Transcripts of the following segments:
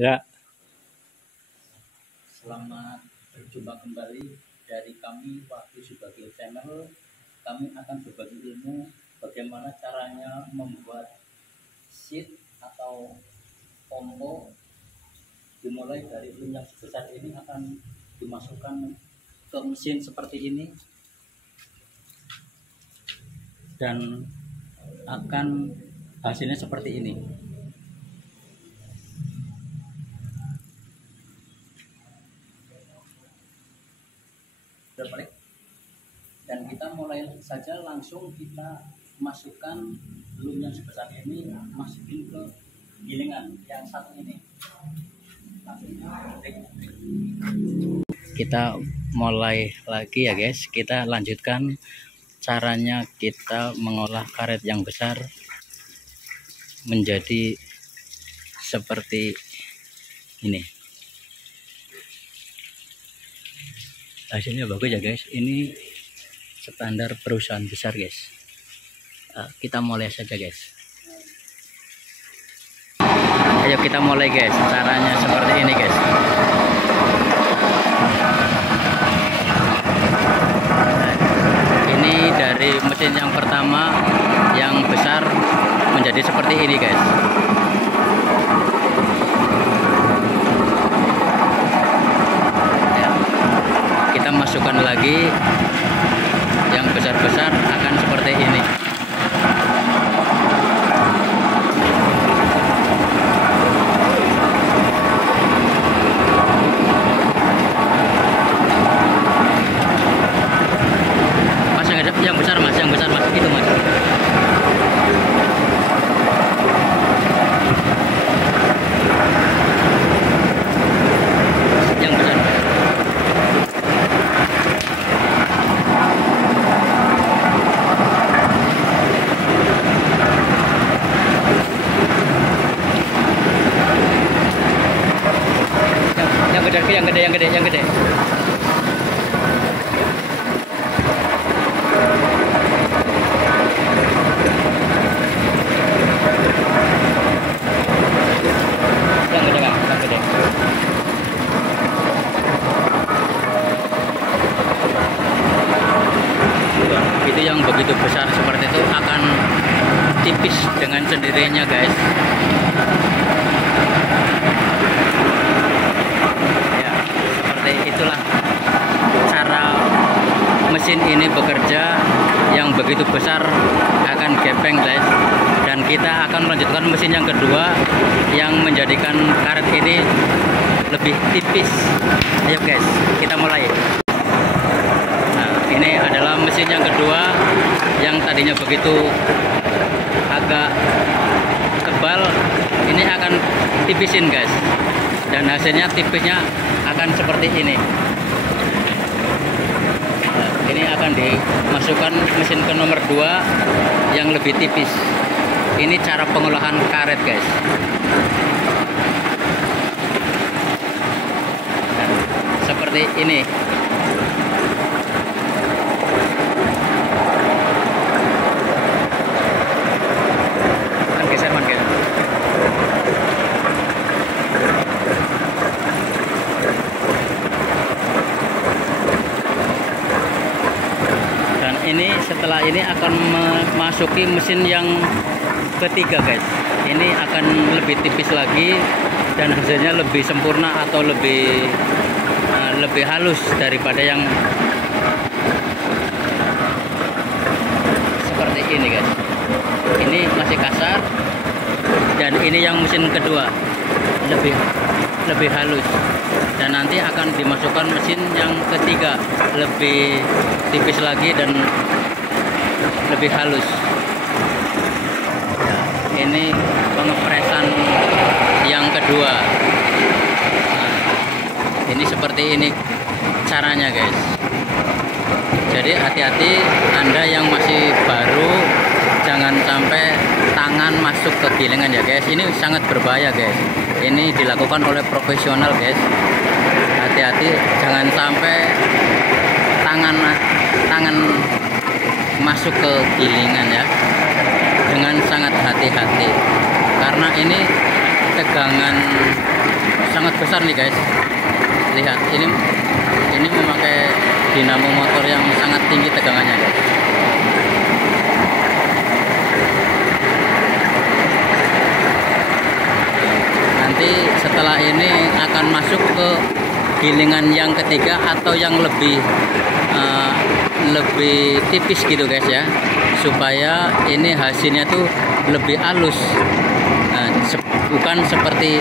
Ya, Selamat berjumpa kembali dari kami Wahyu sebagai channel. Kami akan berbagi ilmu bagaimana caranya membuat sheet atau pompo. Dimulai dari lem yang sebesar ini akan dimasukkan ke mesin seperti ini dan akan hasilnya seperti ini. Dan kita mulai saja, langsung kita masukkan lem yang sebesar ini, masukin ke gilingan yang satu ini. kita mulai lagi ya guys. Kita lanjutkan caranya kita mengolah karet yang besar menjadi seperti ini. Hasilnya bagus ya guys. Ini standar perusahaan besar guys. Kita mulai saja guys. Ayo kita mulai guys. Caranya seperti ini guys. Ini dari mesin yang pertama yang besar menjadi seperti ini guys. Kita masukkan lagi yang besar-besar akan seperti ini. Mas, yang besar mas, itu mas. Yang besar. Yang gede. Itu yang begitu besar seperti itu akan tipis dengan sendirinya guys. Ya, seperti itulah cara mesin ini bekerja. Yang begitu besar akan gepeng guys, dan kita akan melanjutkan mesin yang kedua yang menjadikan karet ini lebih tipis. Ayo guys, kita mulai. Ini adalah mesin yang kedua yang tadinya begitu agak tebal, ini akan tipisin guys, dan hasilnya tipisnya akan seperti ini. Ini akan dimasukkan mesin ke nomor 2 yang lebih tipis. Ini cara pengolahan karet guys. Seperti ini. Ini setelah ini akan memasuki mesin yang ketiga guys. Ini akan lebih tipis lagi dan hasilnya lebih sempurna atau lebih halus daripada yang seperti ini guys. Ini masih kasar, dan ini yang mesin kedua lebih halus, dan nanti akan dimasukkan mesin yang ketiga lebih tipis lagi dan lebih halus. Ya, ini pengepresan yang kedua. Ini seperti ini caranya guys. Jadi hati-hati Anda yang masih baru, jangan sampai tangan masuk ke gilingan ya guys. Ini sangat berbahaya guys. Ini dilakukan oleh profesional guys. Hati-hati, jangan sampai tangan masuk ke gilingan ya. Dengan sangat hati-hati, karena ini tegangan sangat besar nih guys. Lihat, ini memakai dinamo motor yang sangat tinggi tegangannya guys. Nanti setelah ini akan masuk ke gilingan yang ketiga atau yang lebih tipis gitu guys ya, supaya ini hasilnya tuh lebih halus. Nah, bukan seperti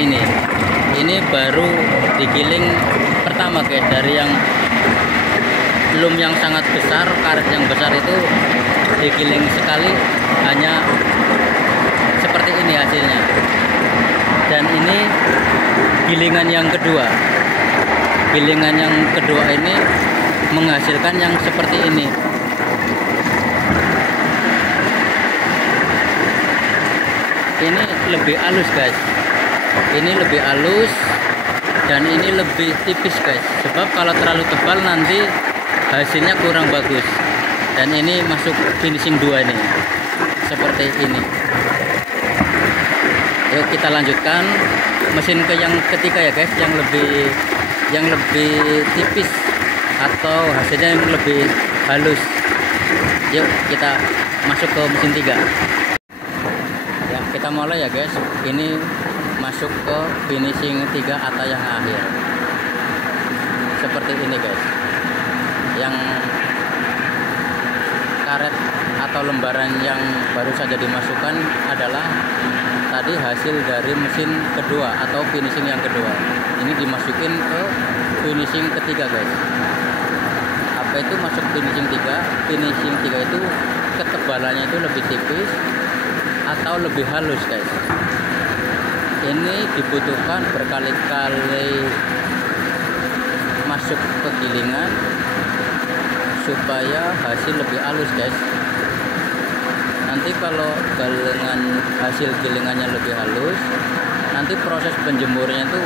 ini baru digiling pertama guys, dari yang lum yang sangat besar, karet yang besar itu digiling sekali, hanya seperti ini hasilnya. Dan ini gilingan yang kedua. Gilingan yang kedua ini menghasilkan yang seperti ini. Ini lebih halus guys. Ini lebih halus dan ini lebih tipis guys. Sebab kalau terlalu tebal nanti hasilnya kurang bagus. Dan ini masuk finishing 2 ini. Seperti ini. Yuk kita lanjutkan mesin ke yang ketiga ya guys, yang lebih tipis atau hasilnya yang lebih halus. Yuk kita masuk ke mesin 3 ya, kita mulai ya guys. Ini masuk ke finishing 3 atau yang akhir seperti ini guys. Yang karet atau lembaran yang baru saja dimasukkan adalah tadi hasil dari mesin kedua atau finishing yang kedua. Ini dimasukin ke finishing ketiga guys. Apa itu masuk finishing 3? Finishing 3 itu ketebalannya itu lebih tipis atau lebih halus guys. Ini dibutuhkan berkali-kali masuk ke gilingan supaya hasil lebih halus guys. Nanti kalau hasil gilingannya lebih halus, nanti proses penjemurnya itu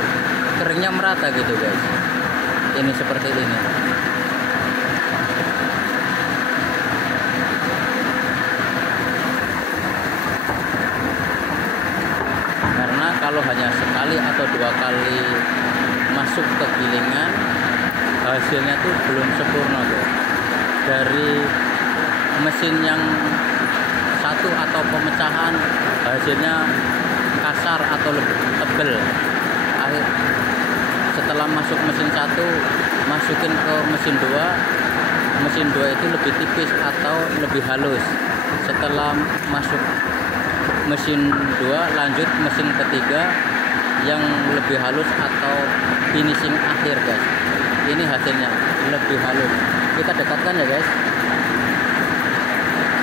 keringnya merata gitu guys. Ini seperti ini. Karena kalau hanya sekali atau 2 kali masuk ke gilingan, hasilnya tuh belum sempurna guys. Dari mesin yang satu atau pemecahan hasilnya kasar atau lebih tebal. Setelah masuk mesin 1 masukin ke mesin 2, mesin 2 itu lebih tipis atau lebih halus. Setelah masuk mesin 2 lanjut mesin ketiga yang lebih halus atau finishing akhir guys. Ini hasilnya lebih halus. Kita dekatkan ya guys.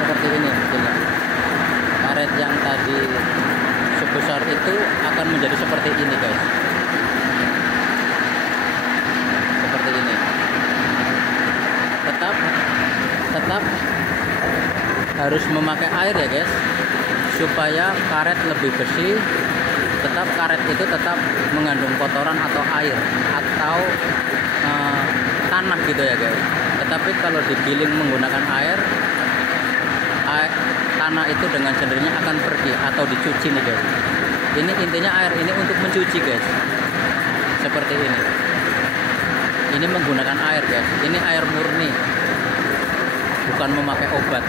Seperti ini hasilnya. Karet yang tadi sebesar itu akan menjadi seperti ini guys. Seperti ini. Tetap harus memakai air ya guys, supaya karet lebih bersih. Tetap karet itu tetap mengandung kotoran atau air atau tanah gitu ya guys. Tetapi kalau digiling menggunakan air, tanah itu dengan sendirinya akan pergi atau dicuci nih guys. Ini intinya air ini untuk mencuci guys. Seperti ini. Ini menggunakan air guys. Ini air murni. Bukan memakai obat.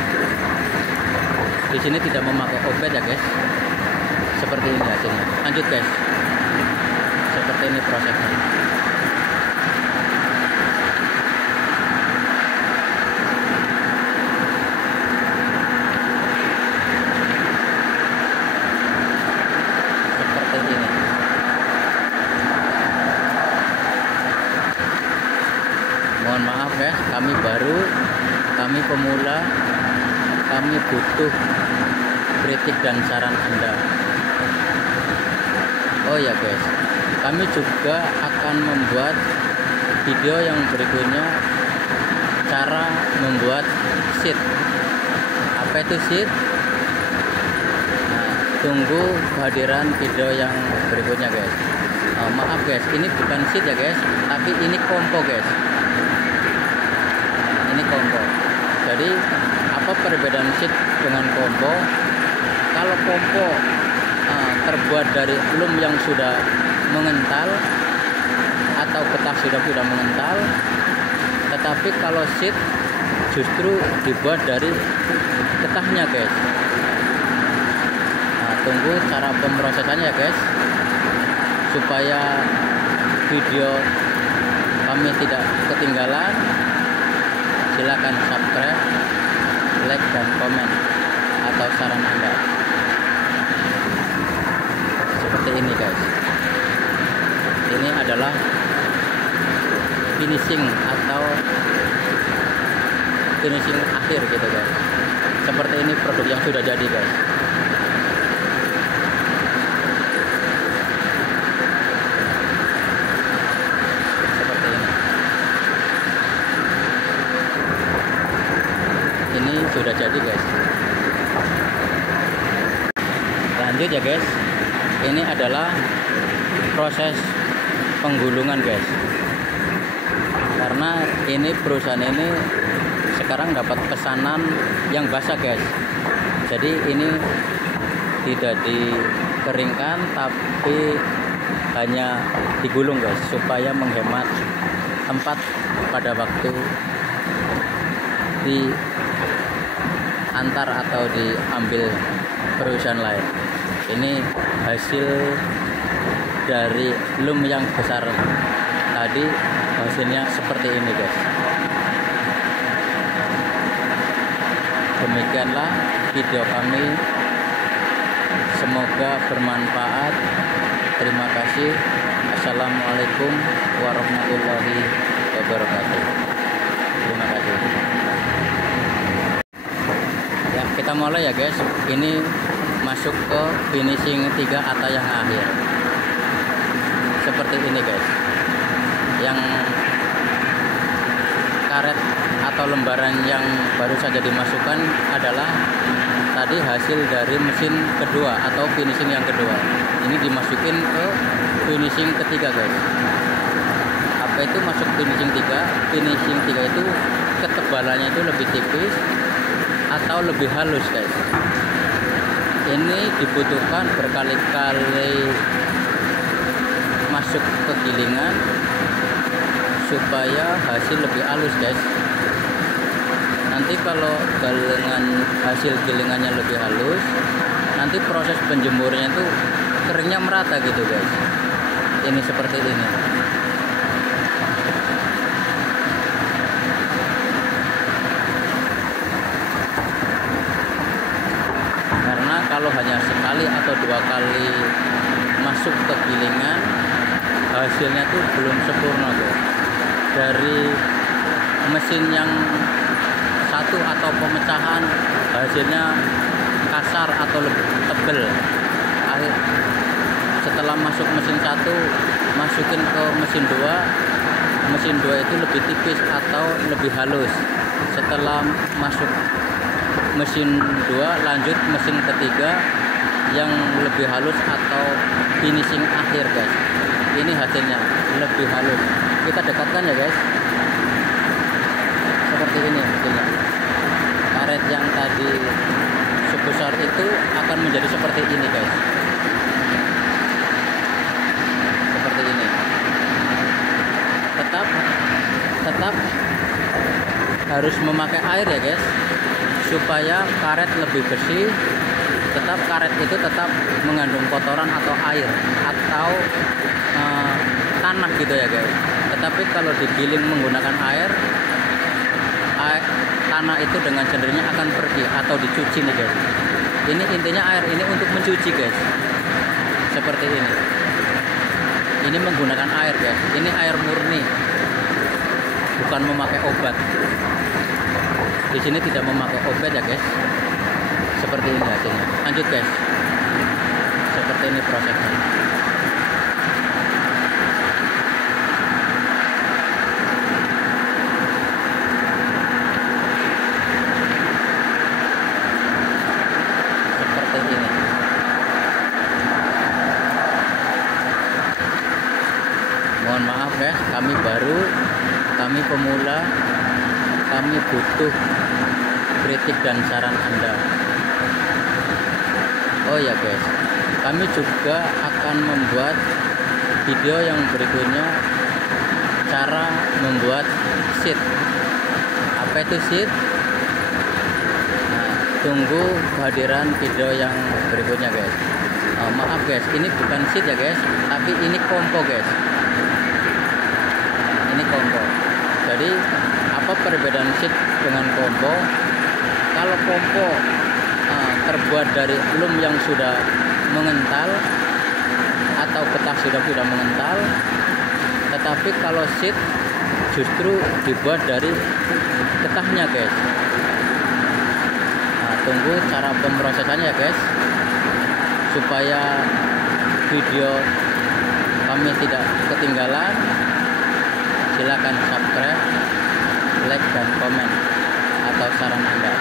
Di sini tidak memakai obat ya guys. Seperti ini hasilnya. Lanjut guys. Seperti ini prosesnya. Mohon maaf guys, kami baru, kami pemula, kami butuh kritik dan saran Anda. Oh ya guys, kami juga akan membuat video yang berikutnya cara membuat seat. Apa itu seat? Nah, tunggu kehadiran video yang berikutnya guys. Maaf guys, ini bukan seat ya guys, tapi ini kompo guys. Ini kompo. Jadi apa perbedaan seat dengan kompo? Kalau kompo terbuat dari lum yang sudah mengental atau getah sudah mengental, tetapi kalau seat justru dibuat dari getahnya guys. Nah, tunggu cara pemrosesannya ya guys, supaya video kami tidak ketinggalan. Silakan subscribe, like, dan komen atau saran Anda. Seperti ini guys, ini adalah finishing atau finishing akhir gitu guys. Seperti ini produk yang sudah jadi guys. Seperti ini sudah jadi guys. Lanjut ya guys, ini adalah proses penggulungan guys, karena ini perusahaan ini sekarang dapat pesanan yang basah guys. Jadi ini tidak dikeringkan tapi hanya digulung guys, supaya menghemat tempat pada waktu diantar atau diambil perusahaan lain. Ini hasil dari loom yang besar tadi, hasilnya seperti ini guys. Demikianlah video kami, semoga bermanfaat. Terima kasih. Assalamualaikum warahmatullahi wabarakatuh. Terima kasih. Ya, kita mulai ya guys. Ini masuk ke finishing 3 atau yang akhir. Seperti ini guys. Yang karet atau lembaran yang baru saja dimasukkan adalah tadi hasil dari mesin kedua atau finishing yang kedua. Ini dimasukin ke finishing ketiga guys. Apa itu masuk finishing 3? Finishing 3 itu ketebalannya itu lebih tipis atau lebih halus guys. Ini dibutuhkan berkali-kali masuk ke gilingan supaya hasil lebih halus guys. Nanti kalau hasil gilingannya lebih halus, nanti proses penjemurnya itu keringnya merata gitu guys. Ini seperti ini. Karena kalau hanya sekali atau 2 kali masuk ke gilingan, hasilnya tuh belum sempurna guys. Dari mesin yang satu atau pemecahan hasilnya kasar atau lebih tebal. Setelah masuk mesin 1 masukin ke mesin 2, mesin 2 itu lebih tipis atau lebih halus. Setelah masuk mesin 2 lanjut mesin ketiga yang lebih halus atau finishing akhir guys. Ini hasilnya lebih halus. Kita dekatkan ya guys. Seperti ini hasilnya. Karet yang tadi sebesar itu akan menjadi seperti ini guys. Seperti ini. Tetap harus memakai air ya guys, supaya karet lebih bersih. Tetap karet itu tetap mengandung kotoran atau air atau tanah gitu ya guys. Tetapi kalau digiling menggunakan air, tanah itu dengan sendirinya akan pergi atau dicuci nih guys. Ini intinya air ini untuk mencuci guys. Seperti ini. Ini menggunakan air guys. Ini air murni, bukan memakai obat. Di sini tidak memakai obat ya guys. Seperti ini hasilnya. Lanjut guys. Seperti ini prosesnya. Seperti ini. Mohon maaf guys, kami baru, kami pemula, kami butuh kritik dan saran Anda. Oh ya guys, kami juga akan membuat video yang berikutnya cara membuat sheet. Apa itu sheet? Nah, tunggu kehadiran video yang berikutnya guys. Maaf guys, ini bukan sheet ya guys, tapi ini compo guys. Ini compo. Jadi apa perbedaan sheet dengan compo? Kalau compo terbuat dari loom yang sudah mengental atau getah sudah mengental, tetapi kalau sheet justru dibuat dari getahnya guys. Nah, tunggu cara pemrosesannya ya guys, supaya video kami tidak ketinggalan. Silakan subscribe, like dan komen atau saran Anda.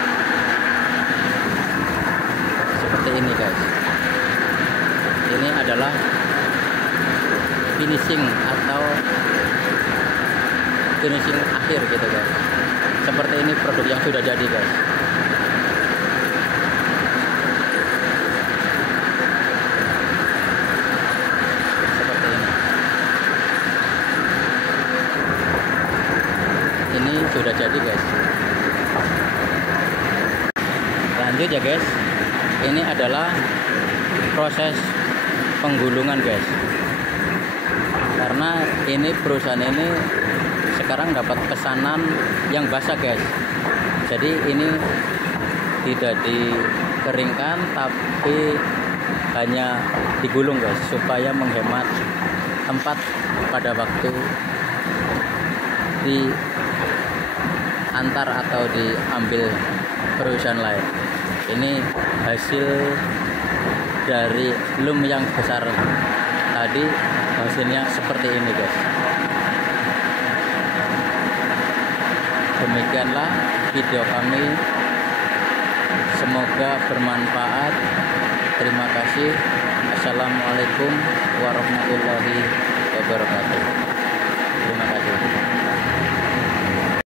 Seperti ini guys, ini adalah finishing atau finishing akhir gitu guys. Seperti ini produk yang sudah jadi guys. Seperti ini sudah jadi guys. Lanjut ya guys, ini adalah proses penggulungan guys, karena ini perusahaan ini sekarang dapat pesanan yang basah guys. Jadi ini tidak dikeringkan tapi hanya digulung guys, supaya menghemat tempat pada waktu diantar atau diambil perusahaan lain. Ini hasil dari loom yang besar tadi, hasilnya seperti ini guys. Demikianlah video kami, semoga bermanfaat. Terima kasih. Assalamualaikum warahmatullahi wabarakatuh.